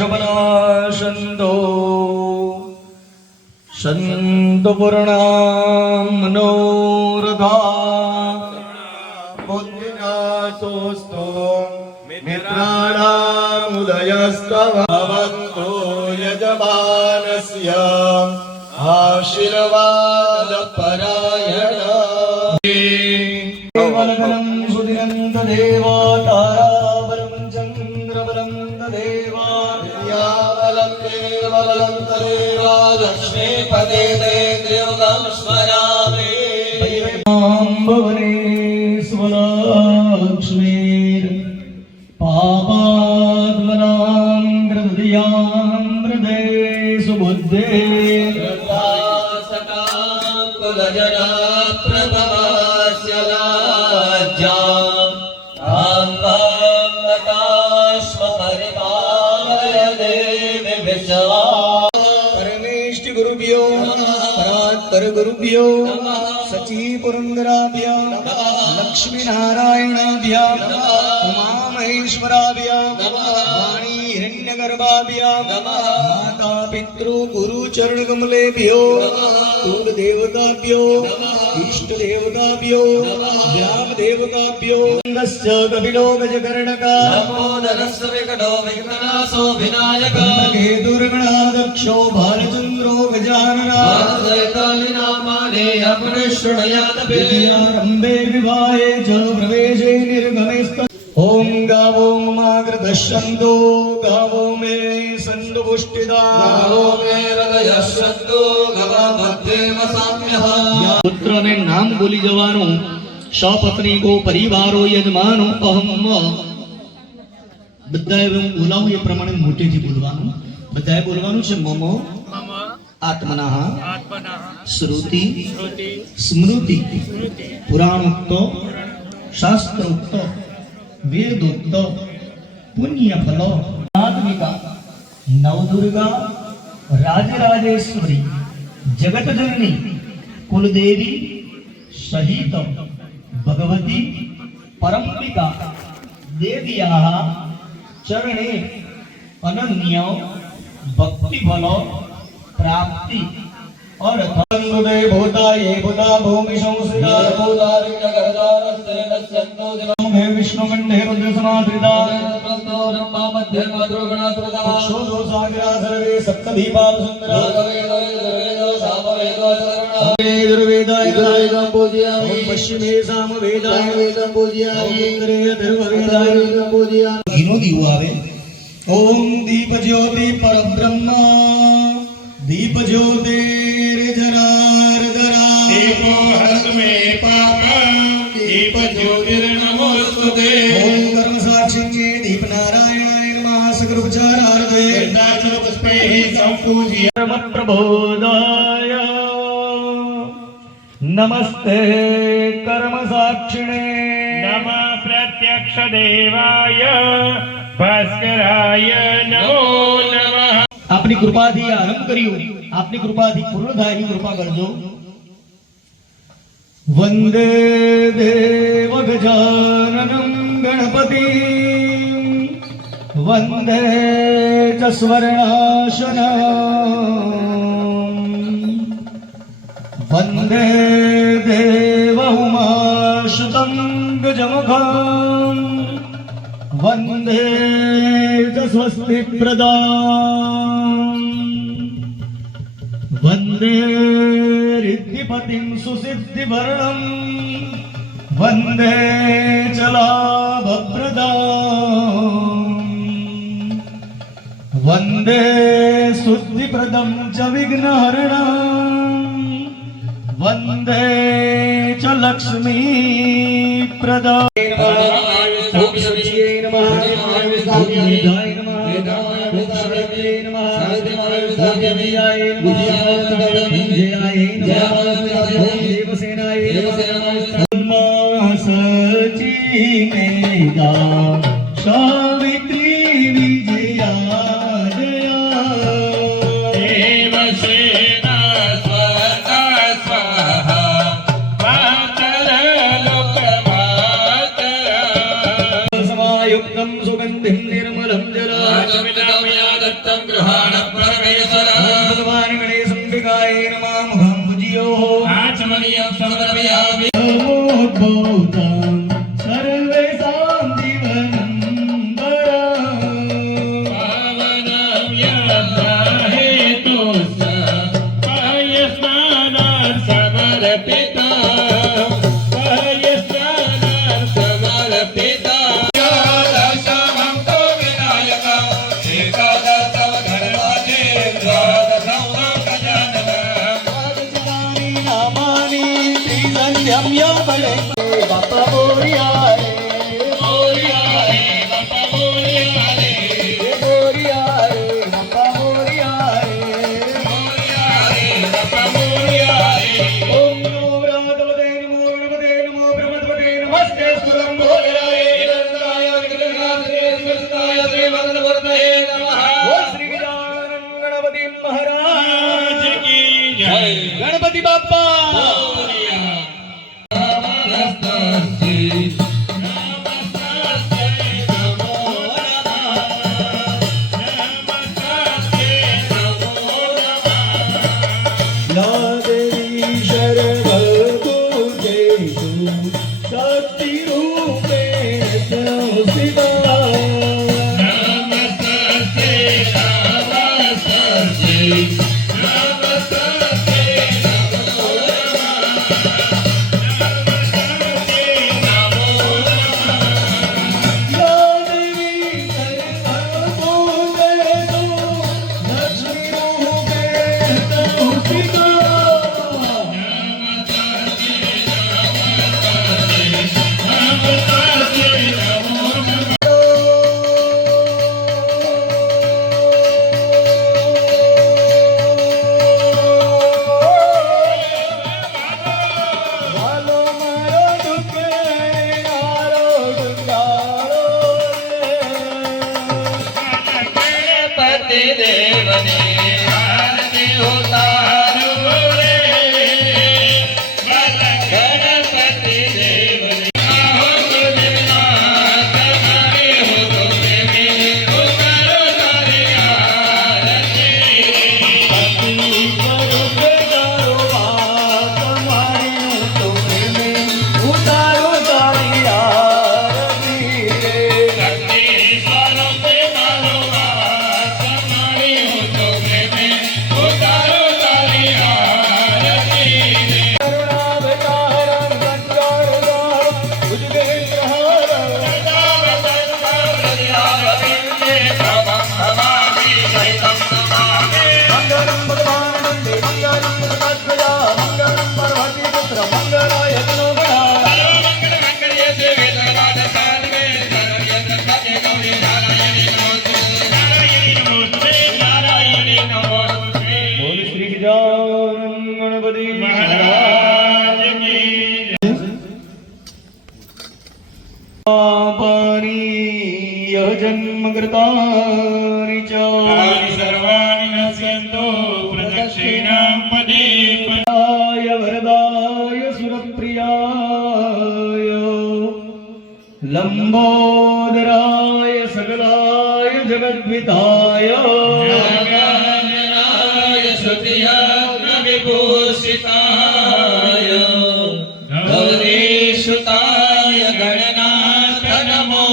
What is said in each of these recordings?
शमनाशन्तो सन्तु पूर्णां मनोरथा बुद्धिनाथोऽस्तु मित्राणामुदयस्तभवन्तु यजमानस्य आशीर्वादपरायण देवलगनं सुदिनं तदेव ताराबलं चन्द्रबलं तदेव विद्याबलं देवबलं तदेव लक्ष्मीपदे देवं स्मरामि भवने स्वलक्ष्मीर् पापात्मनां हृदयां हृदये सुबुद्धे कुलजना प्रभवास्य राज्यास्म परिपालय देवी विश्वा परमेष्टि गुरुभ्यो परात्पर गुरुभ्यो सची पुरंदराभ्यो लक्ष्मी नारायणाभ्यो उमा महेश्वराभ्यो वाणी हिरण्यगर्भाभ्यो माता पितृ गुरु चरण कमलेभ्यो कुल देवताभ्यो इष्ट देवताभ्यो व्याम देवताभ्यो नमश्च कपिलो गजकर्णका नमोदरस्य विकटो विघ्ननाशो विनायक केतुर्गणाध्यक्षो भालचन्द्रो गजानना नामाने अपने शृणुयात विद्यारम्भे विवाहे च प्रवेशे निर्गमेस्त ओम गावो मागृधश्यन्तो गावो मे सन्तु पुष्टिदा गावो मे हृदयश्यन्तो गवा मध्ये वसाम्यः पुत्र ने नाम बोली जवानो सपत्नी को परिवारो यजमानो अहम बधाए बोलावू ये प्रमाणे मोटेથી બોલવાનું બધાએ બોલવાનું છે મમ आत्मनः श्रुति स्मृति पुराणोक्त शास्त्रोक्त वेदोक्त पुण्यफल आत्मिका नवदुर्गा राजराजेश्वरी जगतजननी कुलदेवी सहित भगवती परम्पिका देव्याः चरणे अनन्य भक्तिफल प्राप्ति और हृदय भूताये भूता भूमि संस्थिता भूतारिण्य गर्दानस्तेन सन्तो दिनों विष्णु कंठे रुद्र समाश्रिता ब्रह्मा मध्ये मातृगणाश्रिता क्षोधो सागरा सर्वे सप्तदीपाल सुंदरा यजुर्वेदाय वेदं पूजयामि पश्चिमे सामवेदाय वेदं पूजयामि उत्तरे अथर्ववेदाय वेदं पूजयामि घीनो दीवो आवे ओम दीप ज्योति परब्रह्म दीप ज्योतिर्जरार्दरा दीपो हरत मे पाप दीप ज्योतिर्नमोस्तुते ओम कर्म साक्षिणे दीप नारायणाय नमः सकरुपचारार्थे दाचर पुष्पैः संपूज्य कर्म प्रबोधाय नमस्ते कर्म साक्षिणे नमः प्रत्यक्ष देवाय भास्कराय नमो नमः આપની કૃપાથી આરંભ કર્યું આપની કૃપાથી પૂર્ણ થાય એની કૃપા કરજો વંદે દેવ ગજાનનં ગણપતિ વંદે ચ સ્વર્ણાસન વંદે દેવ ઉમાશુતં ગજમુખં वंदे स्वस्ति प्रदां वंदे रिद्धिपतिं सुसिद्धिवर्णं वंदे चलाभप्रदां वंदे शुद्धिप्रदं च विघ्नहरणं वंदे च लक्ष्मीप्रदां ओम श्रीये नमः ओम निधाय नमः ओम श्रीये नमः ओम देव्याय नमः ओम जयाय नमः ओम देवसेनाय नमः सची मेधा सावित्री विजया जया देवसेना स्वता स्वाहा सुगंधिं निर्मलं जलाचमितामयादत्त भूतं सर्वेषां जीवनम्बरम् पावनं यज्ञहेतुश्च पायस्नानात् समर्पिता बापा बोरिया रे बोरिया रे बापा बोरिया रे बोरिया रे बापा बोरिया रे बोरिया रे बापा बोरिया रे ओम नमो ब्रह्मदेवाय नमो गणपते नमो ब्रह्मदेवाय नमस्ते सुरं भोजनाय निरंतराय विघ्ननाशाय शिवसुताय श्रीमन्नवर्तये नमः बोल श्री गजानन गणपति महाराज की जय गणपति बाप्पा जन्मकृतानि च सर्वाणि नश्यन्तो प्रदक्षिणां पदे पदाय वरदाय सुरप्रियाय लम्बोदराय सकलाय जगद्विताय ज्ञानाय श्रुतियाग्निविभूषिताय गौरीसुताय गणनाथ नमो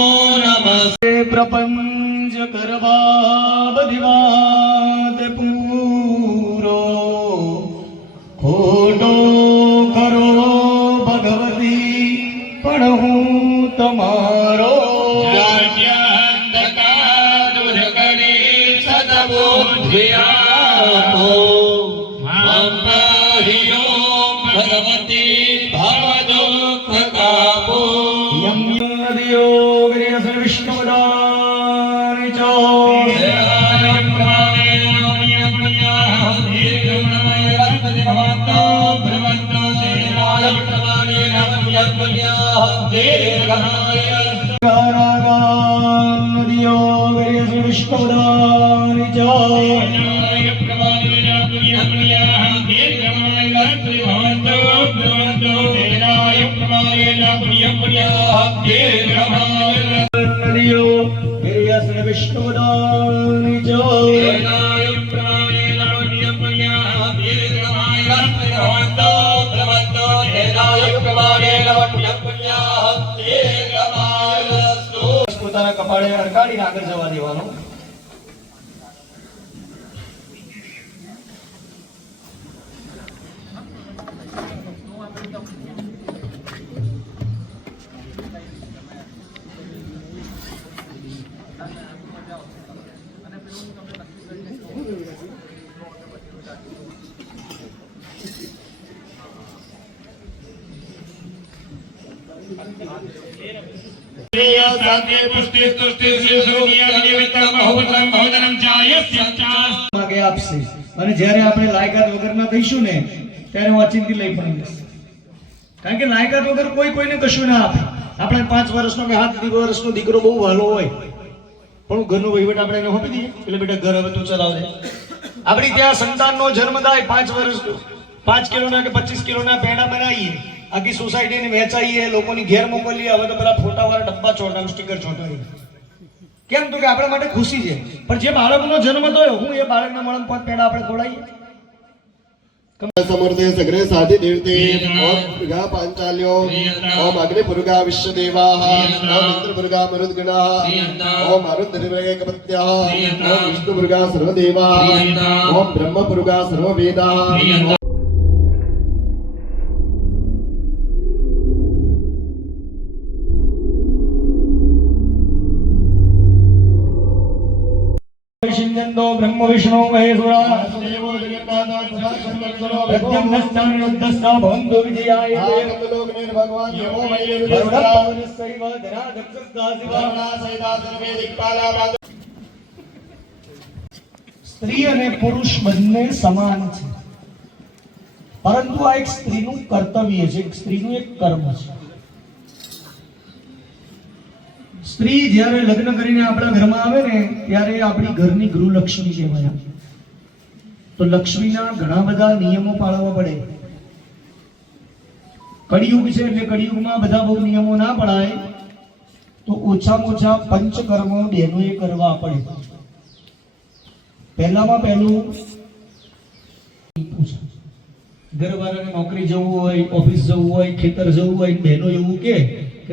नमस्ते प्रपंच करवाबधिवात पूरो खोटो करो भगवती पण हूँ तमारो जाड्यांधकार दूर करे सद्बुद्धियापो मां पाहि ओम भगवती भवदुःखकापो यं नदियो गिरियस विष्णुदानि च नदियो गिरियस विष्णुदानि च नदियो गिरियस विष्णुदानि च પોતાના કપાળે અડકાડીને આગળ જવા દેવાનો. માગે આપશે. અને જ્યારે આપણે લાયકાત વગરના થઈશું ને ત્યારે વાંચીનથી લઈ પણ લઈશ. કારણ કે લાયકાત વગર કોઈને કશું ના આપે. આપણે 5 વર્ષનો કે 7 વર્ષનો દીકરો બહુ વહાલો હોય પણ ઘરનો વહીવટ આપણે એને સોંપી દઈએ એટલે બેટા ઘર હવે તું ચલાવજે. આપણી ત્યાં સંતાનનો જન્મ થાય 5 વર્ષ 5 કિલોના કે 25 કિલોના પેડા બનાવીએ, આખી સોસાયટીને વેચાઈએ, લોકોની ઘેર મોકલીએ. હવે તો પેલા ફોટાવાળા ડબ્બા ચોટાડું, સ્ટીકર ચોટાડીએ. કેમ તો કે આપણા માટે ખુશી છે. પણ જે બાળકનો જન્મ થયો હું એ બાળકના મળમ 5 પેડા આપણે ખોડાઈએ. समर्थे सगरे साधि देवते ओम पुरुगा पांचाल्यो ओम अग्नि पुरुगा विश्वदेवाः ओम इंद्र पुरुगा मरुद्गणाः ओम मरुद्गणः कपत्याः ओम विष्णु पुरुगा सर्वदेवाः ओम ब्रह्म पुरुगा सर्ववेदाः शिंदो ब्रह्म विष्णु महेश्वरा देवो जगन्नाथ सदा शंकरो प्रत्यंगश्चानुद्धस्ता भवन्तु विजयाय लोक ने भगवान देवो मये विदर्भवनस्सैव धनादक्षस्ता शिवाना सहिता सर्वे दिक्पाला. સ્ત્રી અને પુરુષ બંને સમાન છે, પરંતુ આ એક સ્ત્રીનું કર્તવ્ય છે, એક સ્ત્રીનું એક કર્મ છે. સ્ત્રી જ્યારે લગ્ન કરીને આપણા ઘરમાં આવે ને ત્યારે આપણી ઘરની ગૃહલક્ષ્મી કહેવાય. તો લક્ષ્મીના ઘણા બધા નિયમો પાળવા પડે. કળિયુગ છે એટલે કળિયુગમાં બધા બહુ નિયમો ના પડાય, તો ઓછામાં ઓછા પંચકર્મો બહેનોએ કરવા પડે. પહેલામાં પહેલું ઘરવાળાને નોકરી જવું હોય, ઓફિસ જવું હોય, ખેતર જવું હોય, બહેનો એવું કે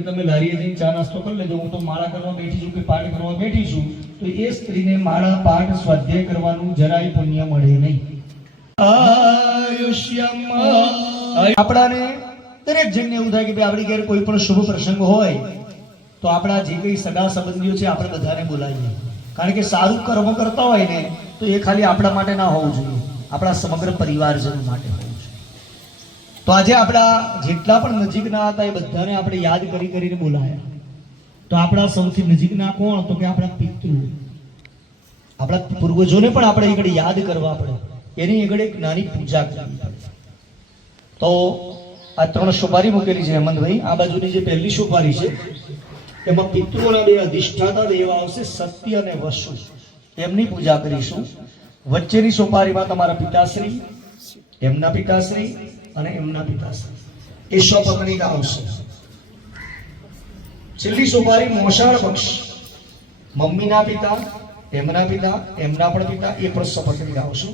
તમે લારીએ જઈને ચા નાસ્તો કરી લેજો, હું તો માળા કરવા બેઠી છું કે પાઠ કરવા બેઠી છું, તો એ સ્ત્રીને માળા પાઠ સ્વાધ્યાય કરવાનું જરાય પુણ્ય મળે નહીં. આપણાને દરેક જણને એવું થાય કે ભાઈ આપણી ઘેર કોઈ પણ શુભ પ્રસંગ હોય તો આપણા જે કઈ સગા સંબંધીઓ છે આપણે બધાને બોલાવીએ. કારણ કે સારું કર્મ કરતા હોય ને તો એ ખાલી આપણા માટે ના હોવું જોઈએ, આપણા સમગ્ર પરિવારજનો માટે હોવું જોઈએ. તો આજે આપણા જેટલા પણ નજીકના હતા એ બધાને આપણે યાદ કરી કરીને બોલાયા. તો આપણા સૌથી નજીકના કોણ? તો કે આપણા પિતૃ, આપણા પૂર્વજોને પણ આપણે આગળ યાદ કરવા પડે, એની આગળ એક નાની પૂજા કરવી પડે. તો આ 3 સોપારી મૂકેલી છે હેમંતભાઈ. આ બાજુની જે પહેલી સોપારી છે એમાં પિતૃઓના 2 અધિષ્ઠાતા દેવ આવશે, સત્ય અને વસુ, એમની પૂજા કરીશું. વચ્ચેની સોપારીમાં તમારા પિતાશ્રી, એમના પિતાશ્રી અને એમના પિતાશ્રી એ પકડી આવશે. છેલ્લી સોપારી મોસાળ પક્ષ, મમ્મીના પિતા, એમના પિતા, એમના પણ પિતા, એ પણ પકડી આવશે.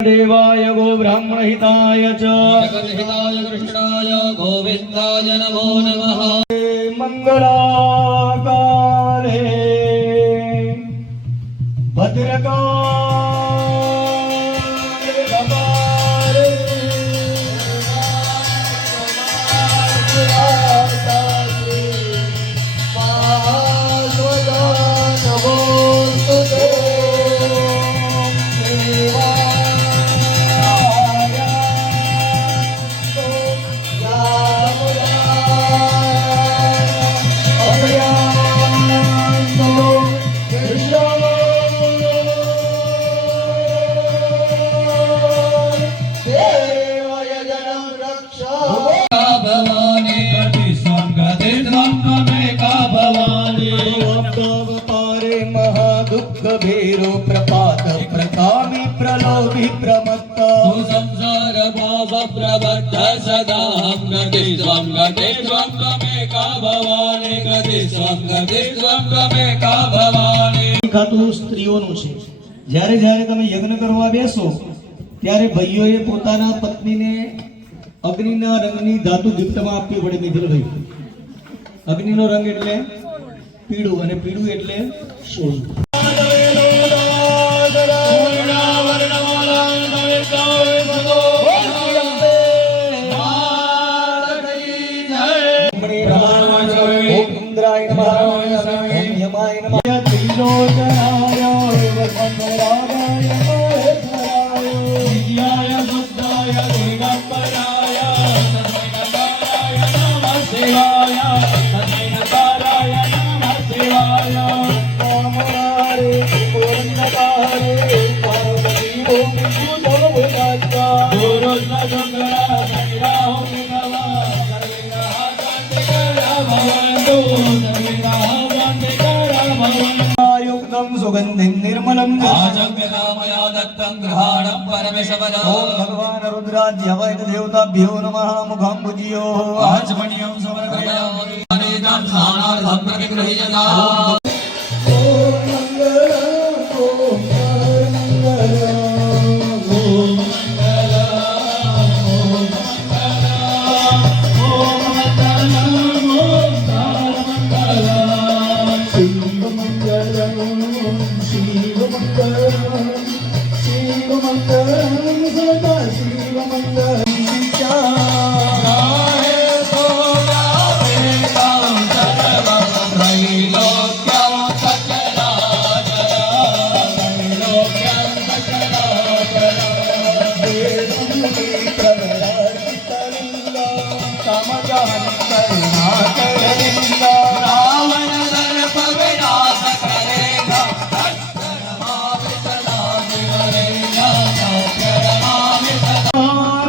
દેવાય ગો બ્રાહ્મણ હિતાય ચ જગદ્હિતાય કૃષ્ણાય ગોવિંદાય નમો નમઃ. મંગળાકારે ભદ્રકાય ભવારે प्रबद्ध सदा गति स्वं त्वमेका भवानी गति स्वं त्वमेका भवानी। ખાતું સ્ત્રીઓનું છે। જ્યારે જ્યારે તમે યજ્ઞ કરવા બેસો ત્યારે ભાઈઓએ પોતાના પત્નીને અગ્નિના રંગની ધાતુ ગિફ્ટમાં આપવી પડે મિથિલભાઈ। અગ્નિનો રંગ એટલે પીળું અને પીળું એટલે સોનું। ઓમ ઇન્દ્રાય નમઃ ઓમ યમાય નમઃ ત્રિલોચનાય વસંતરાય મહેશ્વરાય દિવ્યાય શુદ્ધાય દિગંબરાય તસ્મૈ નમઃ શિવાય તસ્મૈ નમઃ શિવાય નમોરે પૂર્ણકારે પાર્વતી ઓમ સુદોવદાતા ગુરુના જંગલા સંગ્રહો વિનવા युक्तं सुगन्धिं निर्मलं आजग्रामया दत्तं गृहाणं परमेश्वरः। ओम भगवान रुद्राद्य वै देवताभ्यो नमः मुखं भुजियो आचमनीयं समर्पयामि अनेकं स्नानार्थं प्रतिगृह्यताः।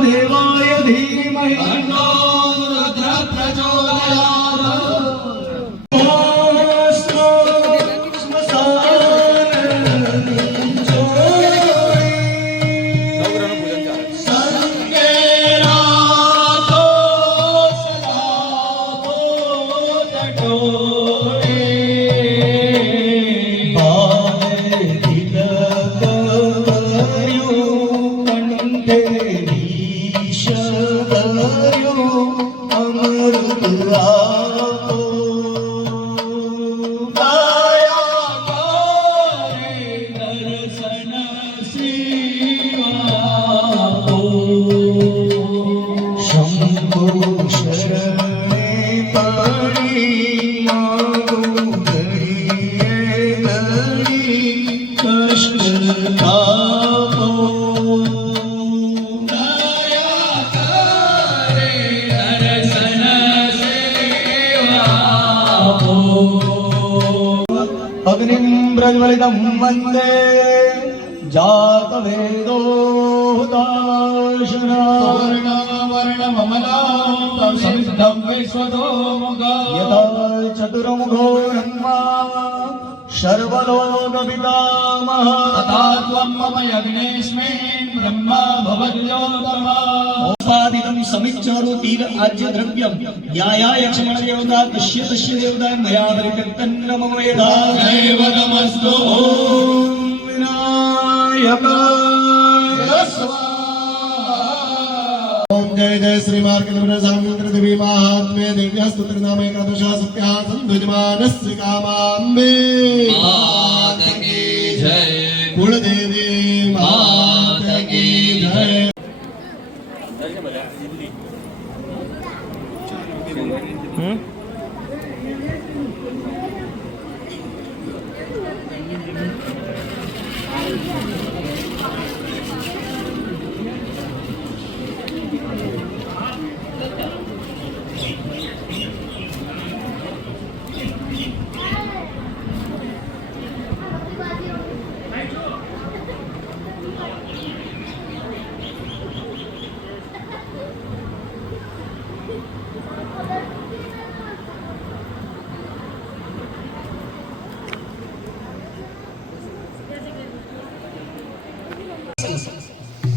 देवाय धीमहि तन्नो रुद्रः प्रचोदयात्। अग्निं प्रज्वलितं वन्दे जातवेदो वर्णममलां समिद्धं विश्वतो मुखा यथा चतुर्मुखो ब्रह्मा सर्वलोकपितामहः तथा त्वं मम यज्ञेऽस्मिन् ब्रह्मा भवद्योतमः। ओपादितं समिच्चारो तीर आज्य द्रव्यं याया यक्ष्मण देवता तस्य देवता मया परित्यक्तं मम यथा दैव नमस्तु ॐ विनायकाय स्वाहा। ओम जय जय श्री मार्कंडेय सामंत्र देवी महात्म्य दिव्य स्तोत्र नाम एकादश सत्या संधुजमानस्य कामांबे मात की जय। कुलदेवी मात की जय।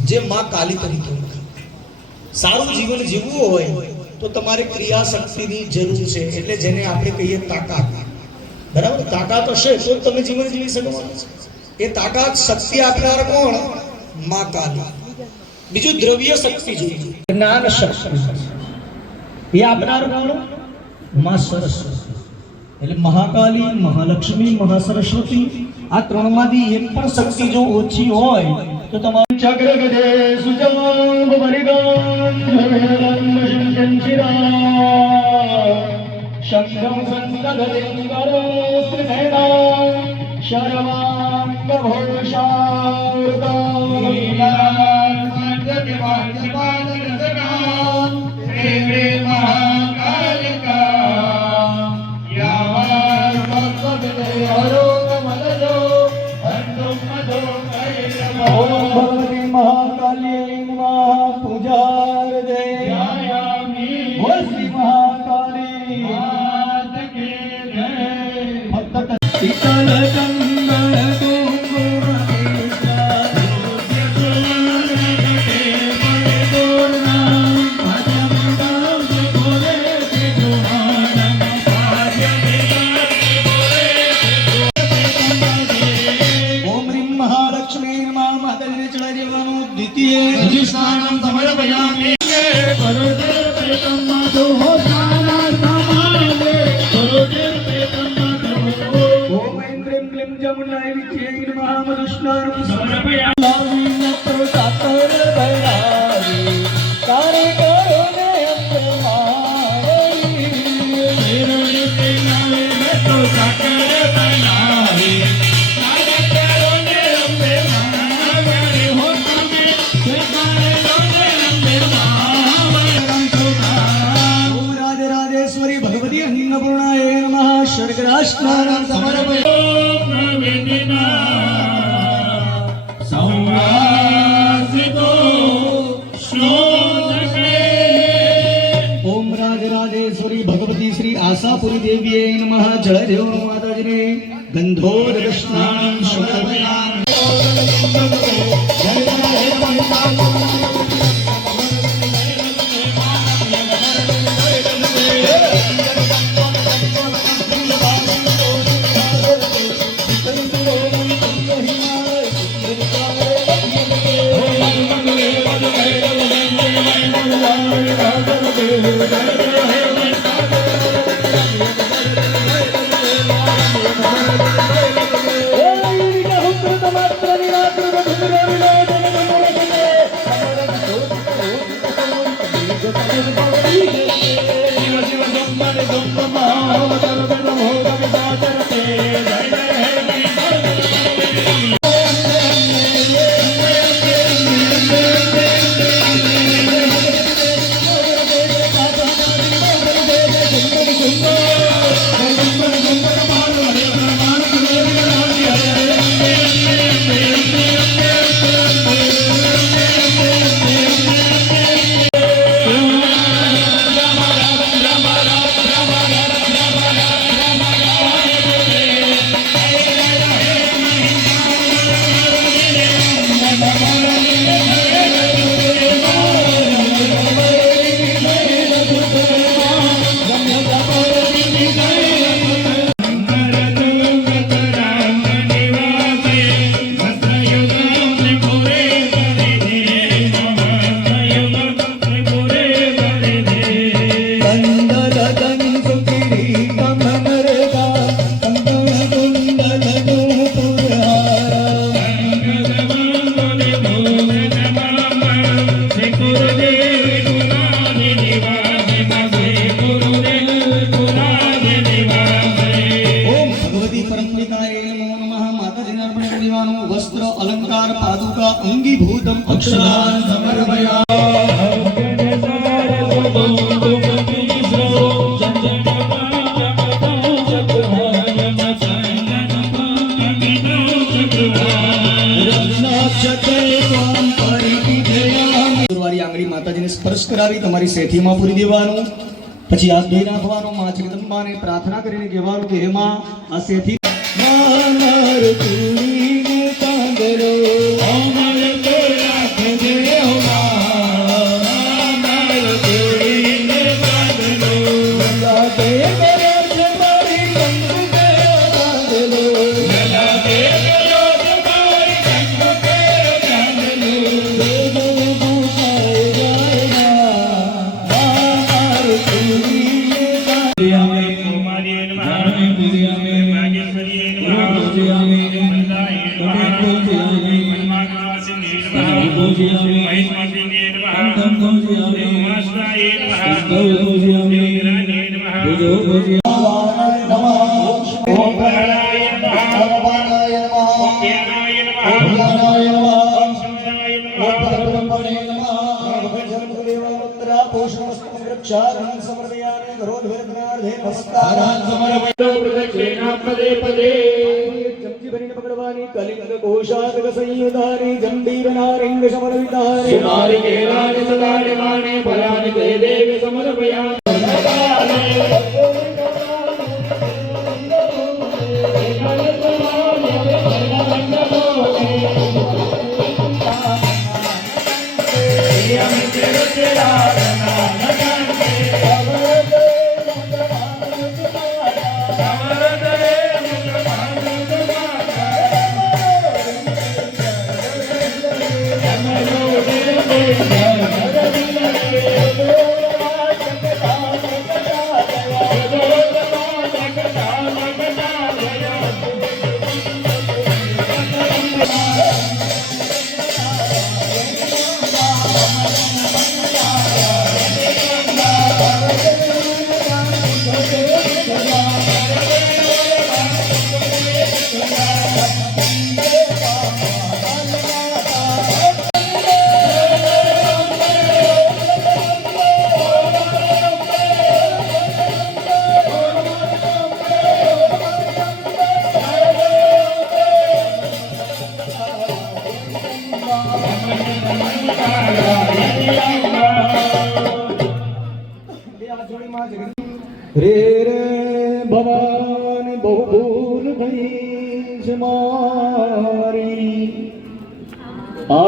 જે માં કાલી તરીકે ઓળખાય સારું જીવન જીવવું હોય તો તમારે ક્રિયા શક્તિની જરૂર છે, એટલે જેને આપણે કહીએ તાકાત. બરાબર, તાકાત હશે તો જ તમે જીવન જીવી શકવાના છે. એ તાકાત શક્તિ આપનાર કોણ? મા કાલી. બીજું દ્રવ્ય શક્તિ જોઈએ, જ્ઞાન શક્તિ એ આપનાર કોણ? મા સરસ્વતી. એટલે મહાકાલી, મહાલક્ષ્મી, મહાસરસ્વતી આ ત્રણમાંથી એક પણ શક્તિ જો ઓછી હોય તો તમારું ચક્ર ગદે સુજલાંગ પરિગાન ધર્મેરમ શંશિરા શંખમ સંગદે કરસ્ત્રિનૈના શર્વાંગ ભગવતી શ્રી આશાપુરી દેવીએ નમઃ. જળ દેવ માતાજીને ગંધોદક સ્નાન સમર્પયામિ. સ્પર્શ કરાવી તમારી સેઠીમાં પૂરી દેવાનું. પછી હાથ ધોઈ નાખવાનો. માં જગદંબાને પ્રાર્થના કરીને કહેવાનું કે હે માં આ સેઠી ब्रह्मास्त्राय नमः योगिराज्ञाय नमः ओम प्रहलाय नमः भगवानाय नमः ओम ज्ञानाय नमः ओम ज्ञानाय नमः ओम शमनाय ओम नमः परब्रह्मणे नमः भगवन्देवामुत्तरा पोषणमस्तकं रक्षारणं समर्पयामि करोद्वर्धनार्थे नमस्कारान् समर्पयामि पदे पदे जंजीवरिण भगवानी कलिंग कोशातक संयुधानि जंबीर नारिंग समर्पितानि नारिकेलानि सदानिमानि फलानि ते देवी समर्पयामि रे रे भवानी बहु भूल गई છે મારી આ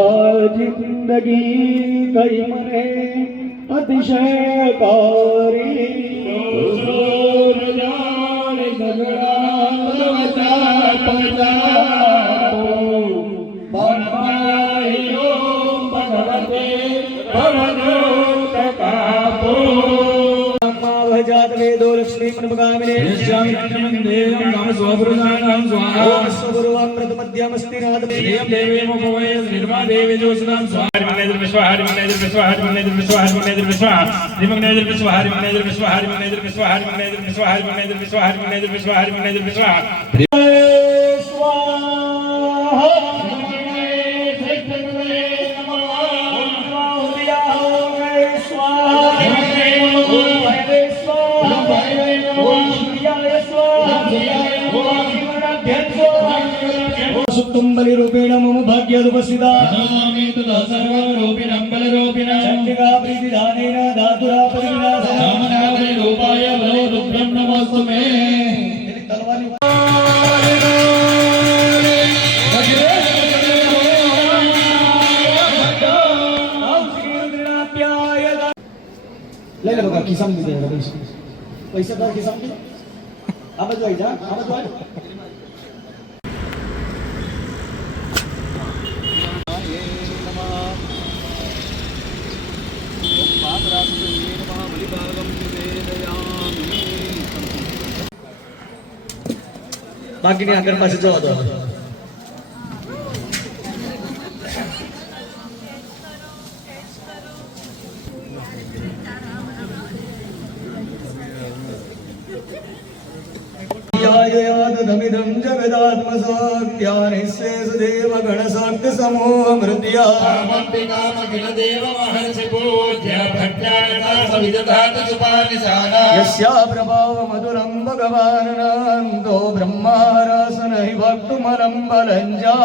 જિંદગી ગઈ મને અતિશયકારી जात वेदो लक्ष्मी प्रणगामिने स्वगुरुवामृत मध्यमस्ति नाथ सुतुंबली रूपेण मम भाग्यदुपस्थिता चंडिका प्रीतिदानेन धातुरापरिविनाशनामनावली रूपाय बलो रुद्रं नमोऽस्तु मे ले ले बघा खिसा मध्ये दे पैसे तर खिसा मध्ये आवाज व्हायचा आवाज व्हाय બાકીની આગળ પાસે જવા દો धमिदं जगदात्मसात्यानिस्ये सुदेव गणसाक्त समो यस्या प्रभाव मधुरं भगवान् नन्दो ब्रह्मारासन हि भक्तुमलं बलञ्जा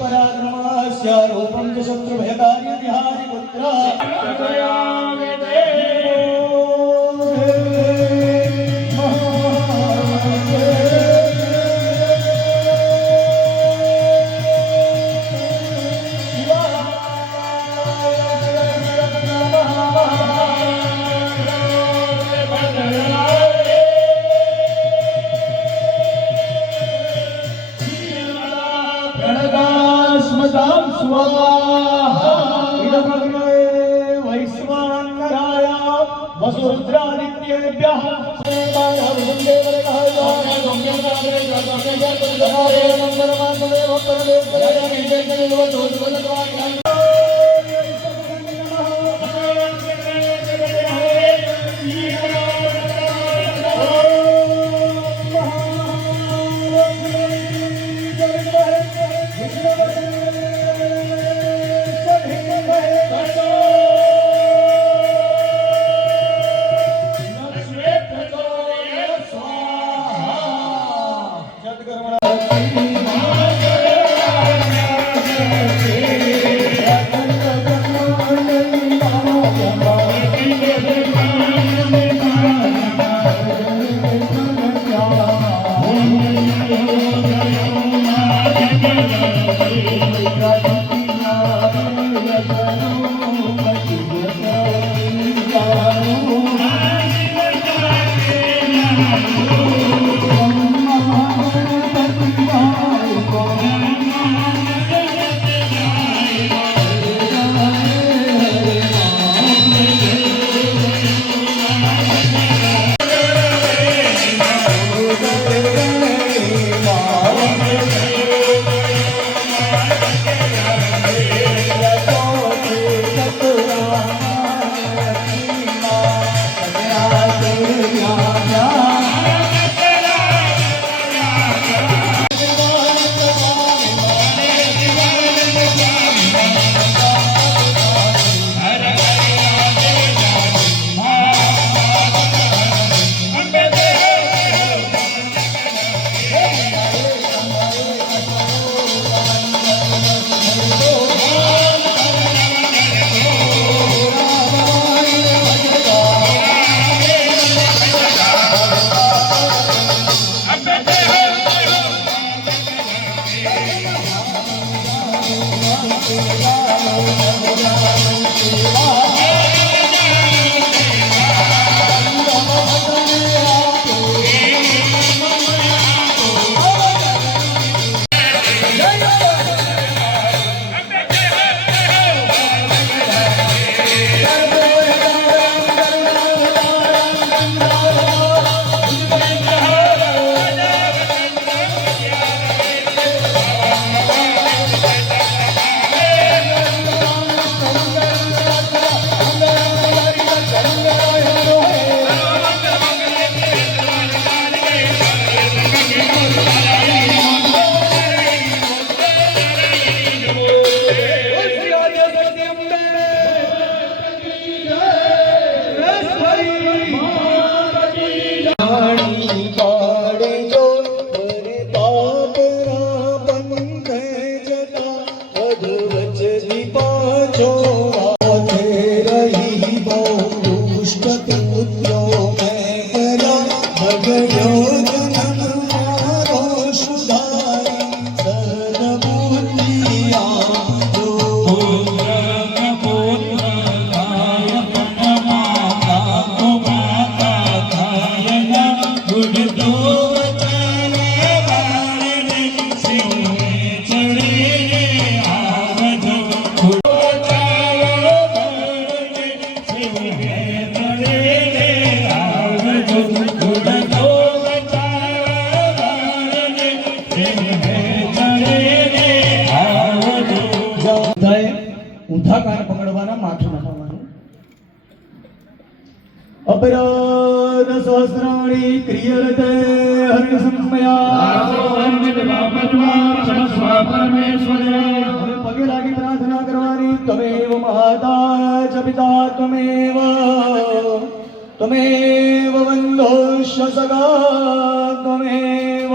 पराक्रमस्य रूपं च शत्रुभयकार्य विहारि पुत्रा वसुरुद्रादित्येभ्यः ઊંધા કાન પકડવાના, માથું નખાવવાનું. અપરાધ સહસ્રાણી ક્રિયરતે હરિ હવે પગે લાગી પ્રાર્થના કરવાની. ત્વમેવ માતા ચ પિતા ત્વમેવ બંધોશ્ચ સગા ત્વમેવ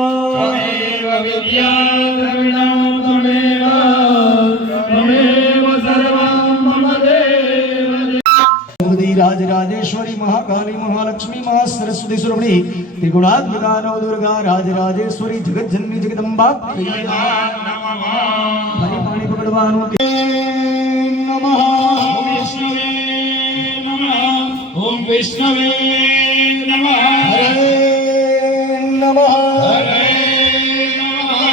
राजराजेश्वरी महाकाली महालक्ष्मी महा सरस्वती सुरभि त्रिगुणात्मिका नव दुर्गा राजराजेश्वरी जगत जननी जगदंबा पाणी पकड़वानुं. ओम विष्णवे नमः हरे नमः हरे नमः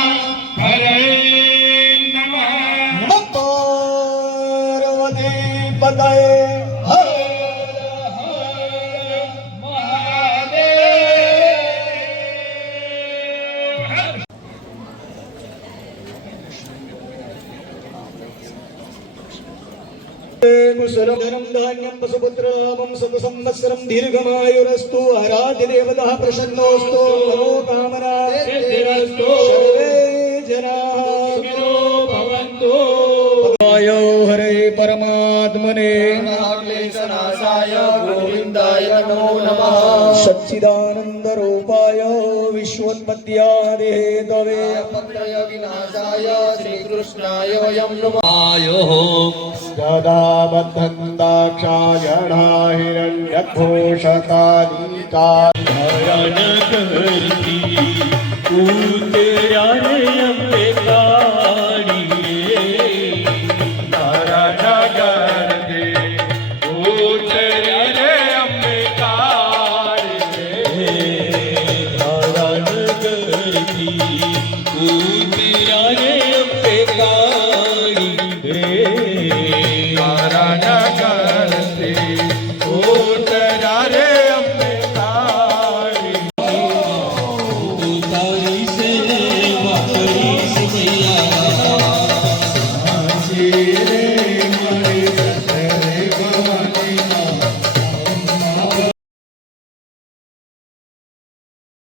हरे नमः नमः पार्वती पतये कुशलं धनं धान्यं पशुपुत्रलाभं शतसंवत्सरं दीर्घमायुरस्तु. आराध्य देवतः प्रसन्नोऽस्तु. मनोकामना सिद्धिरस्तु. सर्वे जनाः सुखिनो भवन्तु. आयो हरे परमात्मने क्लेशनाशाय गोविन्दाय नमो नमः. सच्चिदानंद रूपाय विश्वोत्पत्त्यादि हेतवे पत्रय विनाशाय श्रीकृष्णाय वयं नमः. आयोः सदा बद्धन्दाक्षायणा हिरण्यघोषकालीका भयानक हरती उतराने अंबे